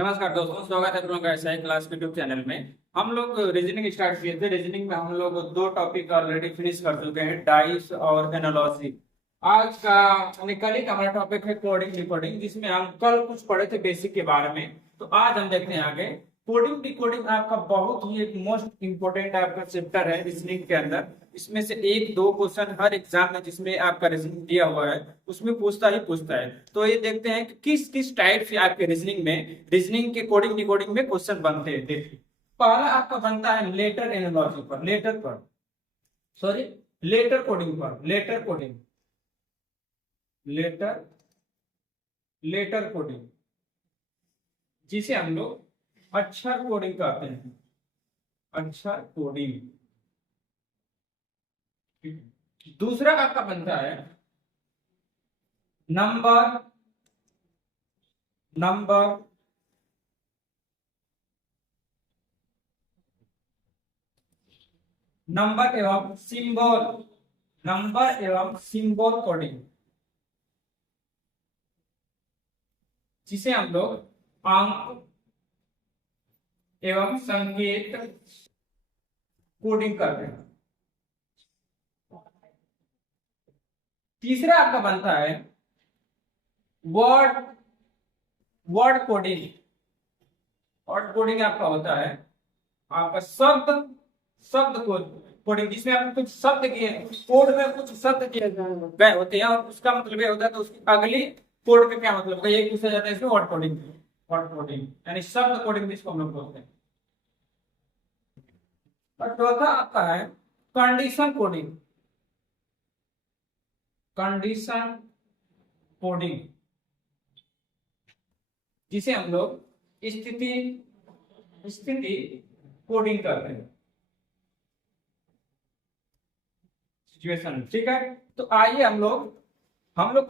नमस्कार दोस्तों, स्वागत है आप लोगों का एसआई क्लास यूट्यूब चैनल में। हम लोग रीजनिंग स्टार्ट किए थे। रीजनिंग में हम लोग दो टॉपिक ऑलरेडी फिनिश कर चुके हैं, डाइस और एनालॉजी। आज का यानी कल ही का हमारा टॉपिक है कोडिंग डिकोडिंग, जिसमें हम कल कुछ पढ़े थे बेसिक के बारे में। तो आज हम देखते हैं आगे। कोडिंग डिकोडिंग आपका बहुत ही एक मोस्ट इंपोर्टेंट आपका चैप्टर है रीजनिंग के अंदर। इसमें से एक दो क्वेश्चन हर एग्जाम में जिसमें आपका रीजनिंग दिया हुआ है उसमें पूछता ही पूछता है। तो ये देखते हैं कि किस किस टाइप से आपके रीजनिंग के कोडिंग डिकोडिंग में क्वेश्चन बनते हैं। देखिए, पहला आपका बनता है लेटर एनालॉजी पर, लेटर कोडिंग पर, लेटर लेटर कोडिंग, जिसे हम लोग अक्षर कोडिंग कहते हैं। अक्षर कोडिंग। दूसरा आपका बनता है नंबर नंबर नंबर एवं सिंबल कोडिंग, जिसे हम लोग अंक एवं संकेत कोडिंग करते हैं। तीसरा आपका बनता है word word coding. Word coding आपका होता है आपका शब्द कोडिंग, जिसमें आपको कुछ शब्द किए कोड में कुछ शब्द किए गए होते हैं और उसका मतलब ये होता है तो उसकी अगली कोड का क्या मतलब होगा ये पूछा जाता है। इसमें वर्ड कोडिंग यानी शब्द कोडिंग जिसको हम लोग बोलते हैं। और चौथा आपका है कंडीशन कोडिंग। जिसे हम लोग स्थिति कोडिंग करते हैं, सिचुएशन। ठीक है, तो आइए हम लोग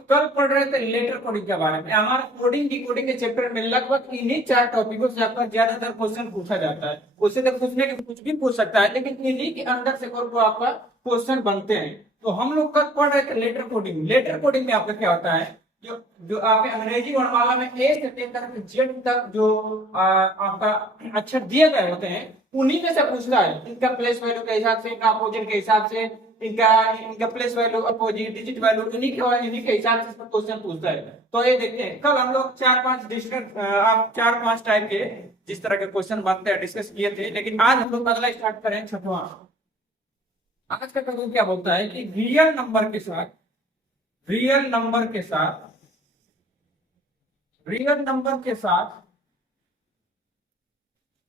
कल पढ़ रहे थे लेटर कोडिंग के बारे में। हमारा कोडिंग डिकोडिंग के चैप्टर में लगभग इन्हीं चार टॉपिकों से आपका ज्यादातर क्वेश्चन पूछा जाता है। उससे तो पूछने के कुछ भी पूछ सकता है, लेकिन इन्हीं के अंदर से आपका क्वेश्चन बनते हैं। तो हम लोग कल पढ़ रहे थे लेटर कोडिंग। लेटर कोडिंग में आपका क्या होता है, जो आपके अंग्रेजी वर्णमाला में ए से लेकर जेड तक जो आपका अक्षर दिए गए होते हैं उन्हीं में से पूछता है। इनका प्लेस वैल्यू के हिसाब से, इनका अपोजिट के हिसाब से, इनका place value, opposite, digit value, इन्हीं के हिसाब से क्वेश्चन पूछता है। तो ये देखते हैं, कल हम लोग चार पांच टाइप के जिस तरह के क्वेश्चन बनते हैं डिस्कस किए थे। लेकिन आज हम लोग अगला स्टार्ट करें छठवां। आज का क्वेश्चन क्या बोलता है कि रियल नंबर के साथ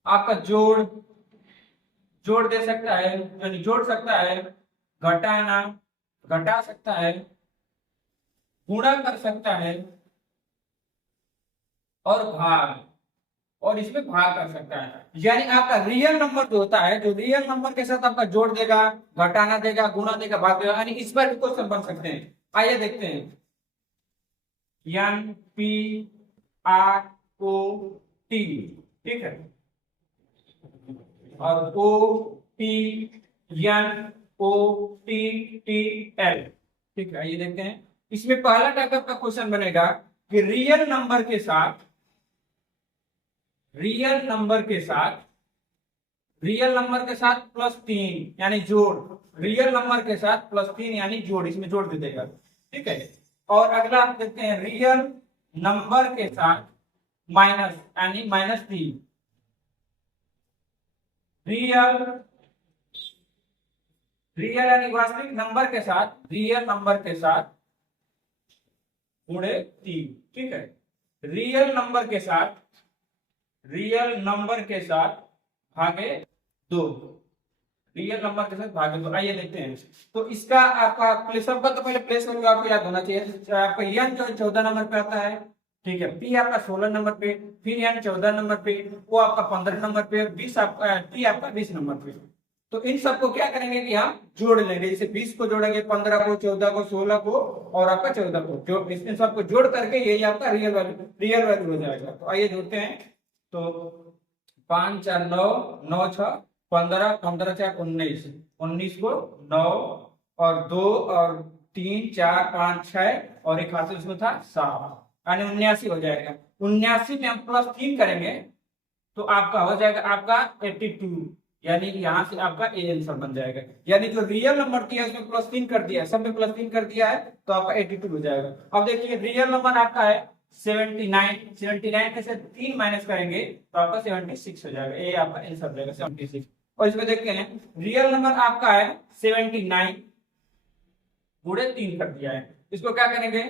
आपका जोड़ दे सकता है, यानी जोड़ सकता है, घटा सकता है, गुणा कर सकता है और इसमें भाग कर सकता है। यानी आपका रियल नंबर जो होता है, जो रियल नंबर के साथ आपका जोड़ देगा, घटाना देगा, गुणा देगा, भाग देगा, यानी इस पर भी क्वेश्चन बन सकते हैं। आइए देखते हैं। NPROT, ठीक है, और OPNOTTL, ठीक है। ये देखते हैं, इसमें पहला टाइप का क्वेश्चन बनेगा कि रियल नंबर के साथ +3 यानी जोड़, रियल नंबर के साथ +3 यानी जोड़, इसमें जोड़ दे देगा। ठीक है, और अगला आप देखते हैं रियल नंबर के साथ माइनस यानी -3, रियल यानी वास्तविक नंबर के साथ, रियल नंबर के साथ गुणे 3, ठीक है। रियल नंबर के साथ भागे 2, रियल नंबर के साथ भागे 2। आइए देखते हैं। तो इसका आपका सबका तो पहले प्लेस वैल्यू आपको याद होना चाहिए। आपका n जो 14 नंबर पे आता है, ठीक है, p आपका 16 नंबर पे, फिर n 14 नंबर पे, वो आपका 15 नंबर पे, 20 आपका t आपका 20 नंबर पे। तो इन सबको क्या करेंगे कि हम जोड़ लेंगे। जैसे 20 को जोड़ेंगे, 15 को, 14 को, 16 को और आपका 14 को, जो इसमें सबको जोड़ करके यही आपका रियल वैल्यू हो जाएगा। तो आइए जोड़ते हैं। तो 5 4 9 9 6 15, 15 4 19, 19 को 9 और 2 और 3 4 5 6 और एक हाथ से उसमें था 7, यानी 79 हो जाएगा। 79 में हम +3 करेंगे तो आपका हो जाएगा आपका 82, यानी कि यहाँ से आपका ए आंसर बन जाएगा। यानी जो रियल नंबर दिया है उसमें +3 कर दिया है, सब में +3 कर दिया है तो आपका 82 हो जाएगा। अब देखिए रियल नंबर आपका है 79, 79 में से 3 माइनस करेंगे तो आपका 76 हो जाएगा, ये आपका आंसर हो जाएगा 76। और इसमें देखते हैं रियल नंबर आपका है 79 गुणे 3 कर दिया है, इसको क्या करेंगे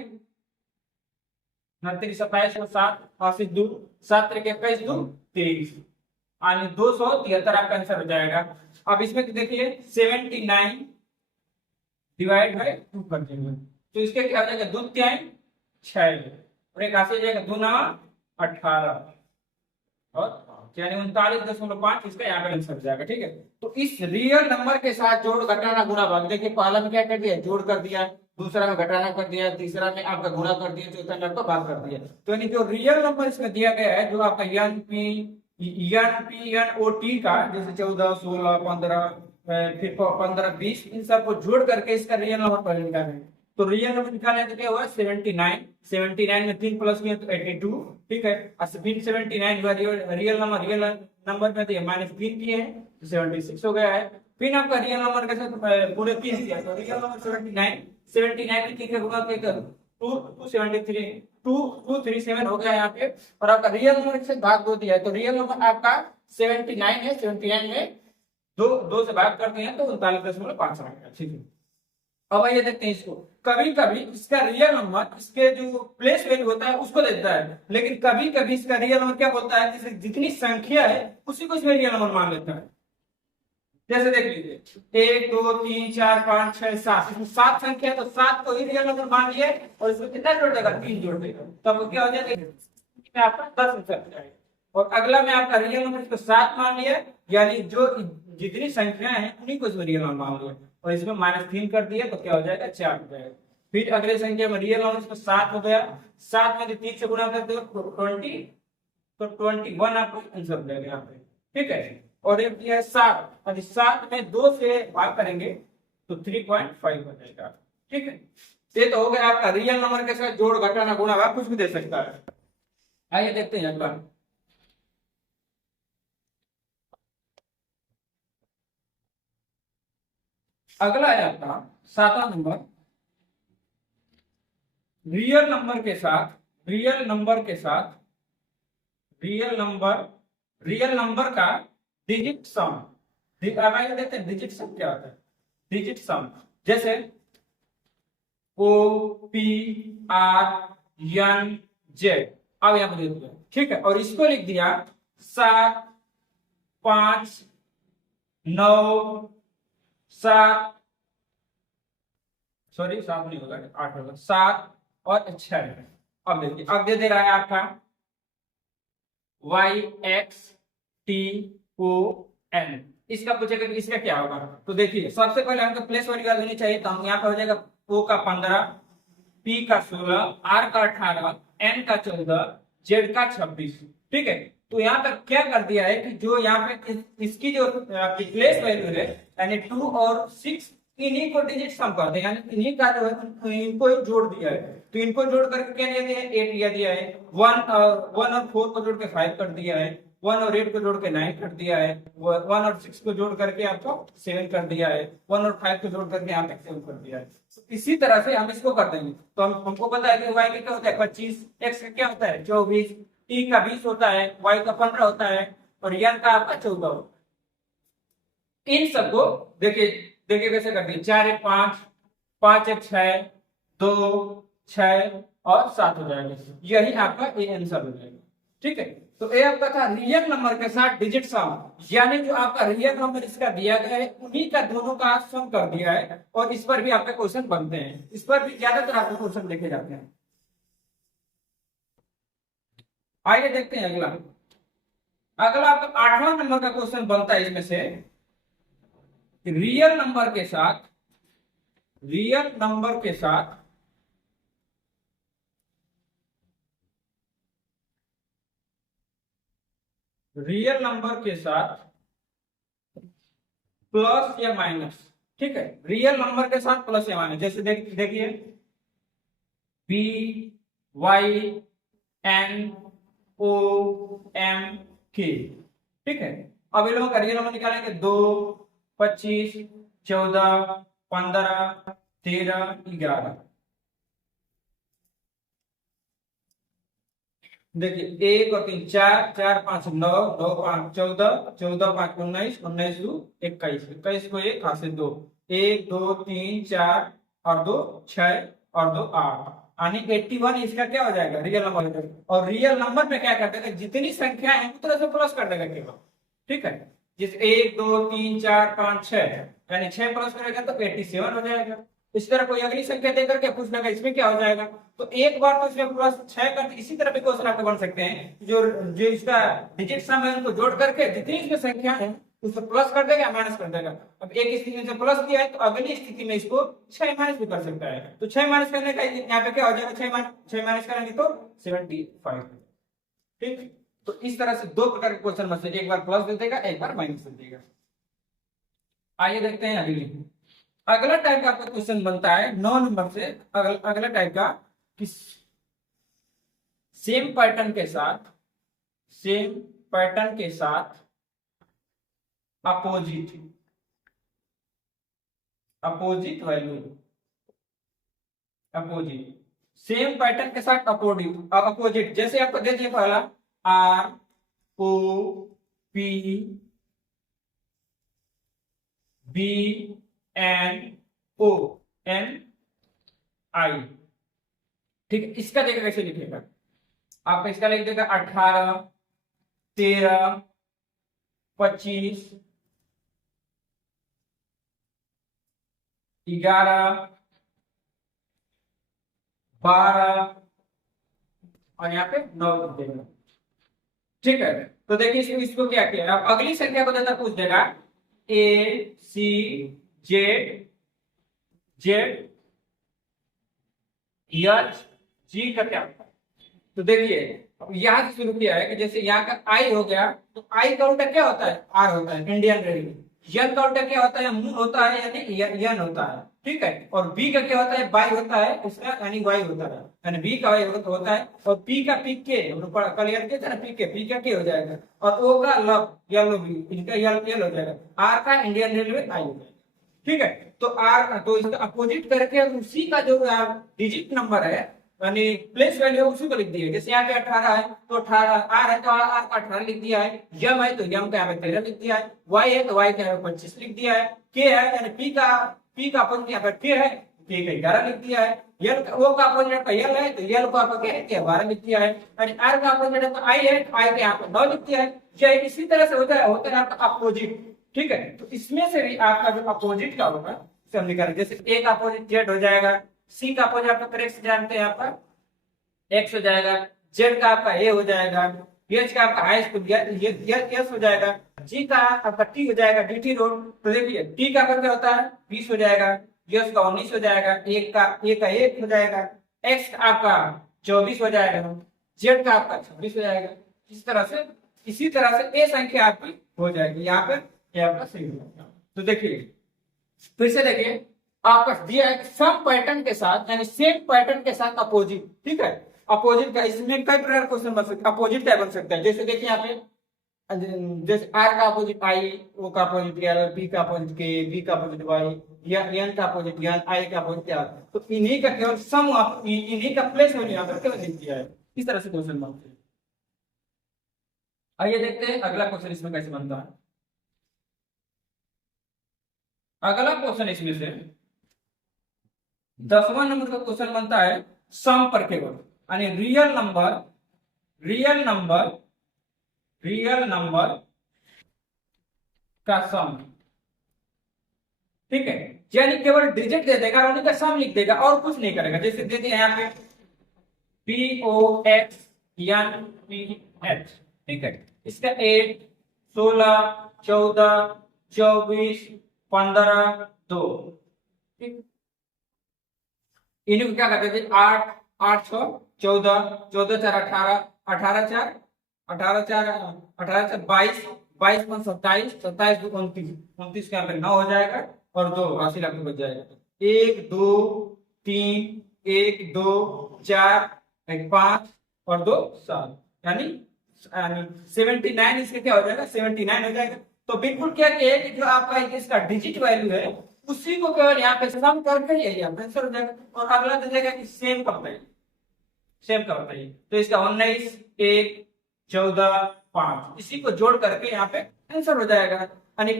29 27 और 7 5 से 2 7 3 21 2 23 यानी 273 आपका आंसर हो जाएगा। अब इसमें देखिए 79 डिवाइड बाय 2 कर देंगे तो इसके क्या हो जाएगा 2 3 6 और एक आगे जाएगा 2 9 18 और यानी 39.5 इसका यहाँ पे आंसर हो जाएगा। ठीक है, तो इस रियल नंबर के साथ जोड़ घटाना गुणा भाग, देखिए पहला में क्या कर दिया जोड़ कर दिया, दूसरा में घटाना कर दिया, तीसरा में आपका गुणा कर दिया, चौथा में आपका भाग कर दिया। तो यानी जो रियल नंबर इसमें दिया गया है जो आपका एन का जैसे 14 16 15 फिर 15 20 इन सबको जोड़ करके इसका रियल नंबर पहले निकालेंगे। तो रियल नंबर निकालने तो क्या हुआ 79, 79 में 3 प्लस किया तो 82। ठीक है, फिर 79 रियल नंबर में दिया -3 किए हैं तो 76 हो गया है। फिर आपका रियल नंबर के साथ पूरे 3 दिया तो रियल नंबर 79, 79 में 3 का गुणा करके 273 2237 हो गया यहाँ पे। और आपका रियल नंबर से भाग 2 दिया है तो रियल नंबर आपका 79 है, 79 में 2 से भाग करते हैं तो 39.5 आएगा। ठीक है, अब आइए देखते हैं इसको। कभी कभी इसका रियल नंबर इसके जो प्लेस वैल्यू होता है उसको देता है, लेकिन कभी कभी इसका रियल नंबर क्या बोलता है जैसे जितनी संख्या है उसी को इसमें रियल नंबर मान लेता है। जैसे देख लीजिए 1 2 3 4 5 6 7, इसमें 7 संख्या है तो 7 को ही रियल नंबर मान लिए और इसमें कितना जोड़ देगा 3 जोड़ देगा तब क्या हो जाएगा इसमें आपका 10 आंसर आ जाएगा। और अगला में आपका रियल नंबर इसको 7 मान लिया, यानी जो जितनी संख्या है उन्हीं को इसमें रियल नंबर मान लिया और इसमें -3 कर दिया तो क्या हो जाएगा 4 हो जाएगा। फिर अगले संख्या में रियल नंबर इसमें 7 हो गया, 7 में 3 से गुणा कर दो 20 तो 21 आपका आंसर हो जाएगा यहाँ पे। ठीक है, और एक दिया है 7, यदि 7 में 2 से भाग करेंगे तो 3.5 हो जाएगा। ठीक है, ये तो हो गया आपका रियल नंबर के साथ जोड़ घटाना गुणा भाग, कुछ भी दे सकता है। आइए देखते हैं अगला। अगला है आपका 7वां नंबर रियल नंबर के साथ रियल नंबर का डिजिट सम। देखते हैं डिजिट सम क्या होता है। डिजिट सम जैसे OPRNZ, अब यहां पर दे दिया। ठीक है, और इसको लिख दिया 7 5 9 7 सॉरी 7 नहीं होगा 8 होगा 7 और 6। अब देखिए अब दे रहा है आपका YXTON, इसका पूछेगा कि इसका क्या होगा। तो देखिए सबसे पहले हमको प्लेस वाली याद होनी चाहिए, तो हम यहाँ पे हो जाएगा O का 15, P का 16, R का 18, N का 14, Z का 26। ठीक है, तो यहाँ पर क्या कर दिया है कि जो यहाँ पे इसकी जो प्लेस वैल्यू है यानी 2 और 6 इन्हीं को डिजिट सम करते हैं, यानी इन्हीं का जो है इनको ही जोड़ दिया है। तो इनको जोड़ करके क्या दिया है 8 दिया है, 1 और 4 को जोड़ के 5 कर दिया है, 1 और 8 को जोड़ के 9 कर दिया है, 1 और 6 को जोड़ करके आपको 7 कर दिया है, 1 और 5 को जोड़ करके यहाँ पे 7 कर दिया है। तो इसी तरह से हम इसको कर देंगे। तो हमको पता है कि y का क्या होता है 25, x का क्या होता है 24, t का 20 होता है, y का 15 होता है और n का आपका 14 होता है। इन सबको देखिए कैसे कर दिए 4 1 5 5 1 6 2 6 और 7 हो जाएगा, यही आपका ए आंसर हो जाएगा। ठीक है, तो ये आपका था रियल नंबर के साथ डिजिट सम, यानी जो आपका रियल नंबर इसका दिया गया है उन्हीं का दोनों का सम कर दिया है और इस पर भी आपके क्वेश्चन बनते हैं, इस पर भी ज्यादातर आपके क्वेश्चन देखे जाते हैं। आइए देखते हैं अगला। अगला आपका 8वां नंबर का क्वेश्चन बनता है इसमें से रियल नंबर के साथ रियल नंबर के साथ प्लस या माइनस। ठीक है, रियल नंबर के साथ प्लस या माइनस, जैसे देखिए B YNOMK। ठीक है, अब ये लोगों का रियल नंबर निकालेंगे 2, 25, 14, 15, 13, 11। देखिए 1 और 3 4, 4 5 9, 9 5 14, 14 5 19, 19 2 21, 21 को 1 हाथ से 2, 1 2 3 4 और 2 6 और 2 8, यानी 81 इसका क्या हो जाएगा, रियल नंबर। और रियल नंबर में क्या कर देगा, जितनी संख्या है उतना से प्लस कर देगा केवल। ठीक है, जिस 1 2 3 4 5 6 यानी 6 प्लस करेगा तो 87 हो जाएगा। इस तरह कोई अगली संख्या देकर के पूछना का इसमें क्या हो जाएगा, तो एक बार तो इसमें प्लस 6 कर, इसी तरह भी क्वेश्चन आपके बन सकते हैं, जो जो इसका डिजिट सम है उनको जोड़ करके जितनी इसमें संख्या है उसको प्लस कर देगा, माइनस कर देगा। अब एक स्थिति में से प्लस दिया है तो अगली स्थिति में इसको 6 माइनस भी कर सकता है, तो 6 माइनस करने का यहाँ पे क्या हो जाएगा, 6 माइनस करेंगे तो 75। ठीक, तो इस तरह से दो प्रकार के क्वेश्चन में से एक बार प्लस दे देगा, एक बार माइनस दे देगा। आइए देखते हैं अगली, अगला टाइप का आपका क्वेश्चन बनता है 9 नंबर से। अगला टाइप का कि सेम पैटर्न के साथ अपोजिट वैल्यू, सेम पैटर्न के साथ अपोजिट, जैसे आपको दे दिया पहला ROPBNONI। ठीक है, इसका देखा कैसे लिखेगा, आप इसका लिख देगा 18 13 25 11 12 और यहाँ पे 9 लिख देगा। ठीक है, तो देखिए इसको क्या किया, अब अगली संख्या को ज्यादा पूछ देगा ACZZ HG का क्या होता है, तो देखिए यहां से शुरू किया है कि जैसे यहाँ का आई हो गया, तो आई का उल्टा क्या होता है, आर होता है, इंडियन रेलवे। यन का उल्टा क्या होता है, मून होता है, यानी यन होता है। ठीक है, और बी का क्या होता है, बाई होता है उसका, यानी वाई होता है, यानी बी का वाई होता है। और पी का पी के, कल याद किया था ना, पी का के हो जाएगा, और ओ का लब येलो बी, इनका येलो हो जाएगा, आर का इंडियन रेलवे आई हो जाएगा। ठीक है, तो आर, तो इसका अपोजिट करके उसी का जो डिजिट नंबर है यानी प्लेस वैल्यू उसी को लिख दिया। जैसे यहाँ पे 18 है तो 18, आर है तो आर का 18 लिख दिया है, यम है तो यम का यहाँ पे 13 लिख दिया है, वाई है तो वाई का यहाँ पे 25 लिख दिया है, के है यानी पी का अपोजिट यहाँ पे के है, के का 11 लिख दिया है, यल ओ का अपोजिट का यल है तो यल को आपका क्या है 12 लिख दिया है, यानी आर का अपोजिट तो आई है तो आई का यहाँ पे 9 लिख दिया है। ये इसी तरह से होता है आपका अपोजिट। ठीक है, तो इसमें से भी आपका जो अपोजिट का होगा उसे हम निकालेंगे, जैसे ए का अपोजिट जेड हो जाएगा, सी का अपोजिट आपका करेक्ट जानते हैं आपका एक्स हो जाएगा, जेड का आपका ए हो जाएगा, एच का आपका हाई स्कूल एस हो जाएगा, जी का आपका टी हो जाएगा डीटी रोड। तो देखिए टी का आपका क्या होता है 20 हो जाएगा, एस का 19 हो जाएगा, एक का 1 हो जाएगा, एक्स का आपका 24 हो जाएगा, जेड का आपका 26 हो जाएगा। इसी तरह से ए संख्या आपकी हो जाएगी, यहाँ पर ये आपका सही हो जाएगा। तो देखिए फिर से देखिए, आपका दिया है सम पैटर्न के साथ यानी सेम पैटर्न के साथ अपोजिट। ठीक है, अपोजिट का इसमें कई प्रकार क्वेश्चन बन सकते हैं, अपोजिट क्या बन सकता है, जैसे देखिए यहाँ पे जैसे आर का अपोजिट आई, ओ का अपोजिट एल, बी का अपोजिट के, बी का अपोजिट वाई, या एन का अपोजिट एन, आई का अपोजिट आर, तो इन्हीं का केवल सम इन्हीं का प्लेस वैल्यू यहाँ पर केवल लिख दिया है। इस तरह से क्वेश्चन बनते हैं। आइए देखते हैं अगला क्वेश्चन इसमें कैसे बनता है। अगला क्वेश्चन इसमें से 10वां नंबर का क्वेश्चन बनता है सम पर केवल, यानी रियल नंबर का सम। ठीक है, यानी केवल डिजिट दे देगा और उनका सम लिख देगा और कुछ नहीं करेगा। जैसे दे दिया यहाँ पे POXNPH। ठीक है, इसका 8 16 14 24 15 2। ठीक, इन्हीं को क्या करते थे 8 8 6 14 14 4 18 18 4 18 4 18 4 22 22 5 27 27 2 29 29 के यहाँ पे 9 हो जाएगा और 2 राशि लाख बच जाएगा। 1 2 3 1 2 4 एक 5 और 2 7, यानी 79 इसका क्या हो जाएगा, 79 हो जाएगा। तो बिल्कुल क्या किया है कि जो आपका इसका डिजिट वैल्यू है उसी को केवल यहाँ पे सम करके यही आंसर हो जाएगा। और अगला दे देगा कि सेम का बताइए, सेम का बताइए। तो इसका 19 1 14 5 इसी को जोड़ करके यहाँ पे आंसर हो जाएगा। यानी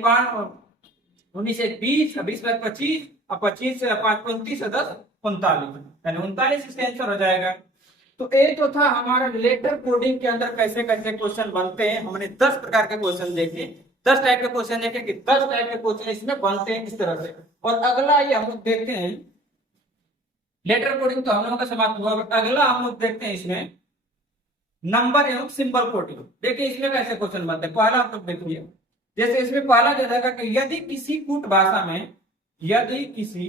19 से 20, 20 प्लस 25 और 25 से 5 29 और 10 39, यानी 39 इसका आंसर हो जाएगा। तो ये तो था हमारा लेटर कोडिंग के अंदर कैसे कैसे क्वेश्चन बनते हैं। हमने 10 प्रकार के क्वेश्चन देखे, 10 टाइप के क्वेश्चन देखे कि 10 टाइप के क्वेश्चन इसमें बनते हैं इस तरह से। और अगला ये हम लोग देखते हैं, लेटर कोडिंग तो हम लोगों का समाप्त हुआ। अगला हम लोग देखते हैं इसमें नंबर एवं सिंबल कोडिंग। देखिए इसमें कैसे क्वेश्चन बनते हैं। पहला हम लोग देखिए, जैसे इसमें पहला जो रहेगा कि यदि किसी कूट भाषा में, यदि किसी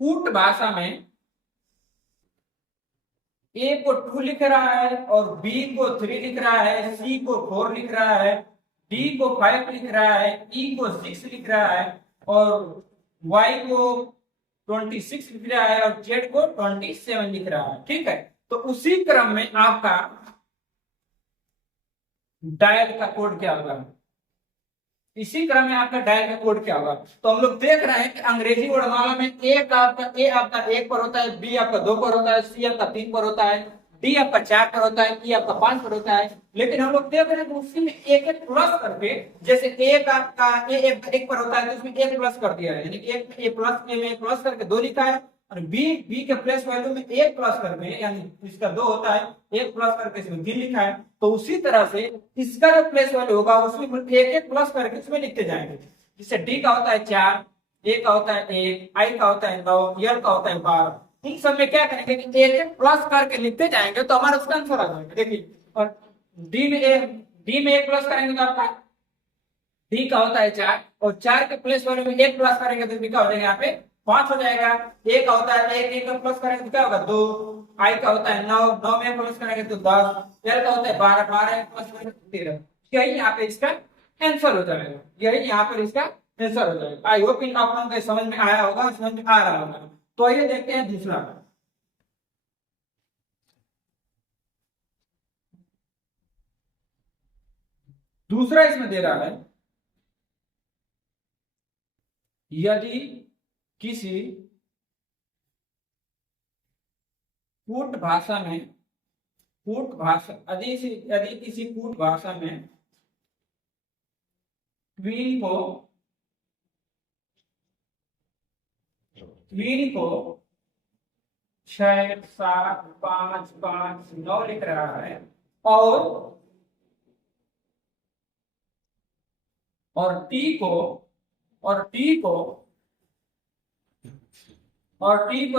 कूट भाषा में ए को 2 लिख रहा है और बी को 3 लिख रहा है, सी को 4 लिख रहा है, डी को 5 लिख रहा है, ई को 6 लिख रहा है और वाई को 26 लिख रहा है और जेड को 27 लिख रहा है। ठीक है, तो उसी क्रम में आपका डायल का कोड क्या होगा, इसी क्रम में आपका डायल का कोड क्या होगा। तो हम लोग देख रहे हैं कि अंग्रेजी वर्णमाला में ए आपका 1 पर होता है, बी आपका 2 पर होता है, सी आपका 3 पर होता है, डी आपका 4 पर होता है, ई आपका 5 पर होता है। लेकिन हम लोग देख रहे हैं कि उसी में एक एक प्लस करके, जैसे एक आपका ए 1 पर होता है तो उसमें एक प्लस कर दिया है, यानी एक में ए प्लस, ए में प्लस करके 2 लिखा है और बी के प्लस वैल्यू में एक प्लस करके, यानी इसका 2 होता है, एक प्लस करके इसमें 3 लिखा है। तो उसी तरह से इसका जो प्लेस वैल्यू होगा उसमें एक एक प्लस करके इसमें लिखते जाएंगे। जैसे डी का होता है 4, ए का होता है 1, आई का होता है 9, यल का होता है 12। इन सब में क्या करेंगे कि एक एक प्लस करके लिखते जाएंगे तो हमारा उसका आंसर आ जाएगा। देखिए, और डी में एक प्लस करेंगे तो आपका डी का होता है 4 और 4 के प्लेस वैल्यू में एक प्लस करेंगे तो क्या हो जाएगा, यहाँ पे 5 हो जाएगा। ए का होता है 1, 1 का प्लस करेंगे तो क्या होगा 2, आई का होता है 9, 9 में प्लस करेंगे तो 10, एल का होता है 12, 12 में प्लस करेंगे तो 13। यही यहाँ पे इसका आंसर हो जाएगा, यही यहाँ पर इसका आंसर हो जाएगा। आई होप इन आप लोगों को समझ में आया होगा, समझ में आ रहा होगा। तो आइए देखते हैं दूसरा। दूसरा इसमें दे रहा है, यदि किसी कूट भाषा में, कूट भाषा यदि किसी कूट भाषा में क्वीन को 6 7 5 5 9 लिख रहा है और टी को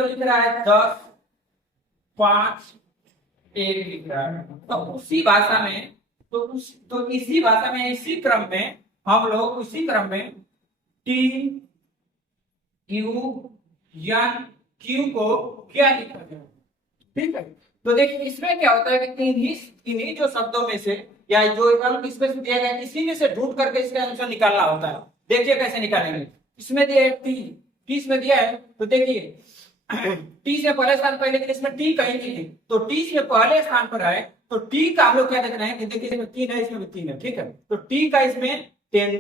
लिख रहा है 10 5 1 लिख रहा है। तो उसी भाषा में, तो इसी भाषा में, इसी क्रम में हम लोग उसी क्रम में टी क्यू एन क्यू को क्या लिखा जाए। ठीक है, तो देखिए इसमें क्या होता है कि इन्हीं जो शब्दों में से या जो इसमें से दिया गया इसी में से ढूंढ करके इसका आंसर निकालना होता है। देखिए कैसे निकालेंगे। इसमें दिया है टी, टी इसमें दिया है तो देखिए टी से पहले स्थान पर, लेकिन इसमें टी कहीं नहीं है तो टी से पहले स्थान पर है तो टी का हम लोग क्या देखना है कि देखिए इसमें 3 है, इसमें भी 3 है। ठीक है, तो टी का इसमें 10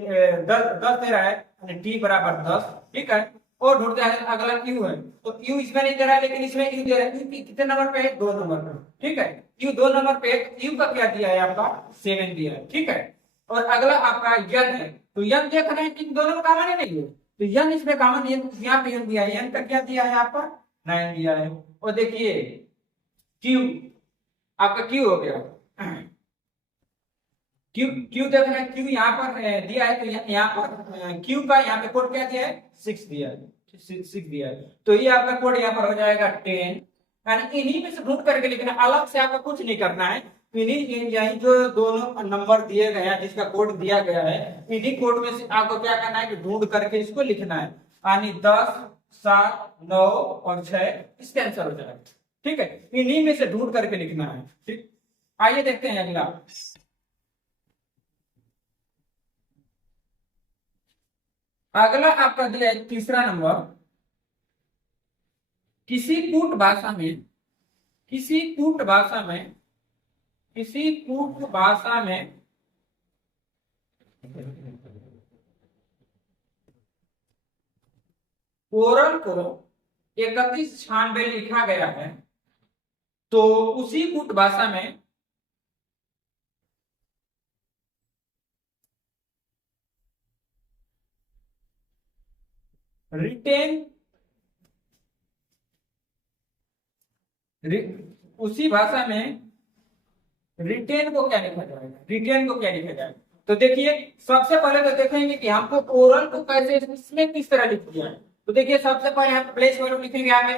दे रहा है, टी बराबर 10। ठीक है, और ढूंढते हैं अगला क्यू है तो क्यू इसमें नहीं दे रहा है लेकिन इसमें क्यू दे रहा है। क्यू कितने नंबर पे है, 2 नंबर पे। ठीक है, क्यू 2 नंबर पे, क्यू का क्या दिया है आपका 7 दिया है। ठीक है, और अगला आपका यन है तो यन देख रहे हैं कि दोनों में कॉमन है नहीं है तो यन इसमें कॉमन नहीं है तो यहाँ पे यन दिया है, यन का क्या दिया है आपका 9 दिया है। और देखिए क्यू, आपका क्यू हो गया, क्यू क्यू देख रहे हैं, क्यू यहाँ पर दिया है तो यहाँ पर क्यू का यहाँ पे कोड क्या दिया है 6 दिया है, 6 दिया है। तो ये आपका कोड यहाँ पर हो जाएगा 10। यानी इन्हीं में से ढूंढ करके लिखना, अलग से आपका कुछ नहीं करना है। इन्हीं यही जो दोनों नंबर दिए गए हैं जिसका कोड दिया गया है इन्हीं कोड में से आपको क्या करना है कि ढूंढ करके इसको लिखना है। यानी 10 7 9 और 6 इसका आंसर हो जाएगा। ठीक है, इन्हीं में से ढूंढ करके लिखना है। ठीक, आइए देखते हैं अगला। अगला आपका दिया है तीसरा नंबर, किसी कूट भाषा में, किसी कूट भाषा में, किसी कूट भाषा में ओरल को 3196 लिखा गया है, तो उसी कूट भाषा में रिटेन, उसी भाषा में रिटेन को क्या लिखा जाएगा, रिटेन को क्या लिखा जाएगा। तो देखिए सबसे पहले तो देखेंगे कि हमको ओरल को कैसे इसमें किस तरह लिख दिया है। तो देखिए सबसे पहले हम प्लेस वैल्यू लिखेंगे यहाँ पे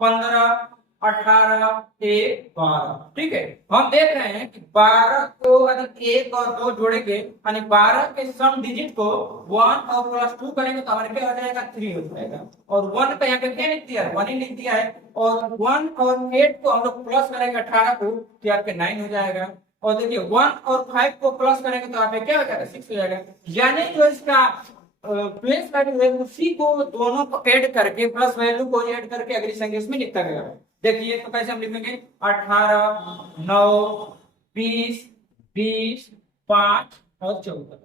15, 18, 1, 12। ठीक है, हम देख रहे हैं कि 12 को यदि 1 और 2 जोड़ेंगे यानी 12 के सम डिजिट को 1 और +2 करेंगे तो हमारे क्या हो जाएगा, 3 हो जाएगा। और 1 का यहाँ पे क्या लिख दिया है, 1 ही लिख दिया है। और 1 और 8 को हम लोग प्लस करेंगे 18 को तो यहाँ पे 9 हो जाएगा। और देखिए 1 और 5 को प्लस करेंगे तो यहाँ पे क्या हो जाएगा, 6 हो जाएगा। यानी जो इसका प्लेस वैल्यू है उसी को दोनों को ऐड करके, प्लस वैल्यू को ऐड करके अगली संख्या इसमें लिखा गया है। देखिए तो कैसे हम लिखेंगे, 18, 9, 20, 20, 5 और 14।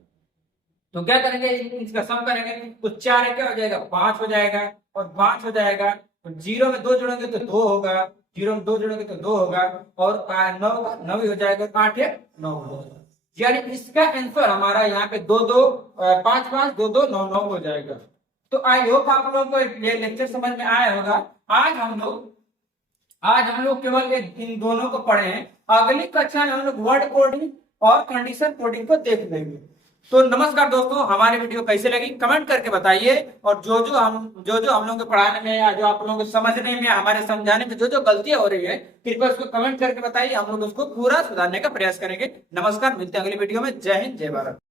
तो क्या करेंगे, इसका सम करेंगे तो 4 है क्या हो जाएगा, 5 हो जाएगा। और 5 हो जाएगा तो 0 में 2 जोड़ेंगे तो 2 होगा, 0 में 2 जोड़ेंगे तो 2 होगा। और 9 का 9 ही हो जाएगा, 8 है 9 हो जाएगा। यानी इसका आंसर हमारा यहाँ पे 2 2 5 5 2 2 9 9 हो जाएगा। तो आई होप आप लोगों को ये लेक्चर समझ में आया होगा। आज हम लोग केवल इन दोनों को पढ़े हैं। अगली कक्षा में हम लोग वर्ड कोडिंग और कंडीशन कोडिंग को देख लेंगे। तो नमस्कार दोस्तों, हमारी वीडियो कैसे लगी कमेंट करके बताइए। और जो जो हम लोगों के पढ़ाने में या जो आप लोगों को समझने में, हमारे समझाने में जो जो गलतियां हो रही है, कृपया उसको कमेंट करके बताइए। हम लोग उसको पूरा सुधारने का प्रयास करेंगे। नमस्कार, मिलते हैं अगली वीडियो में। जय हिंद, जय भारत।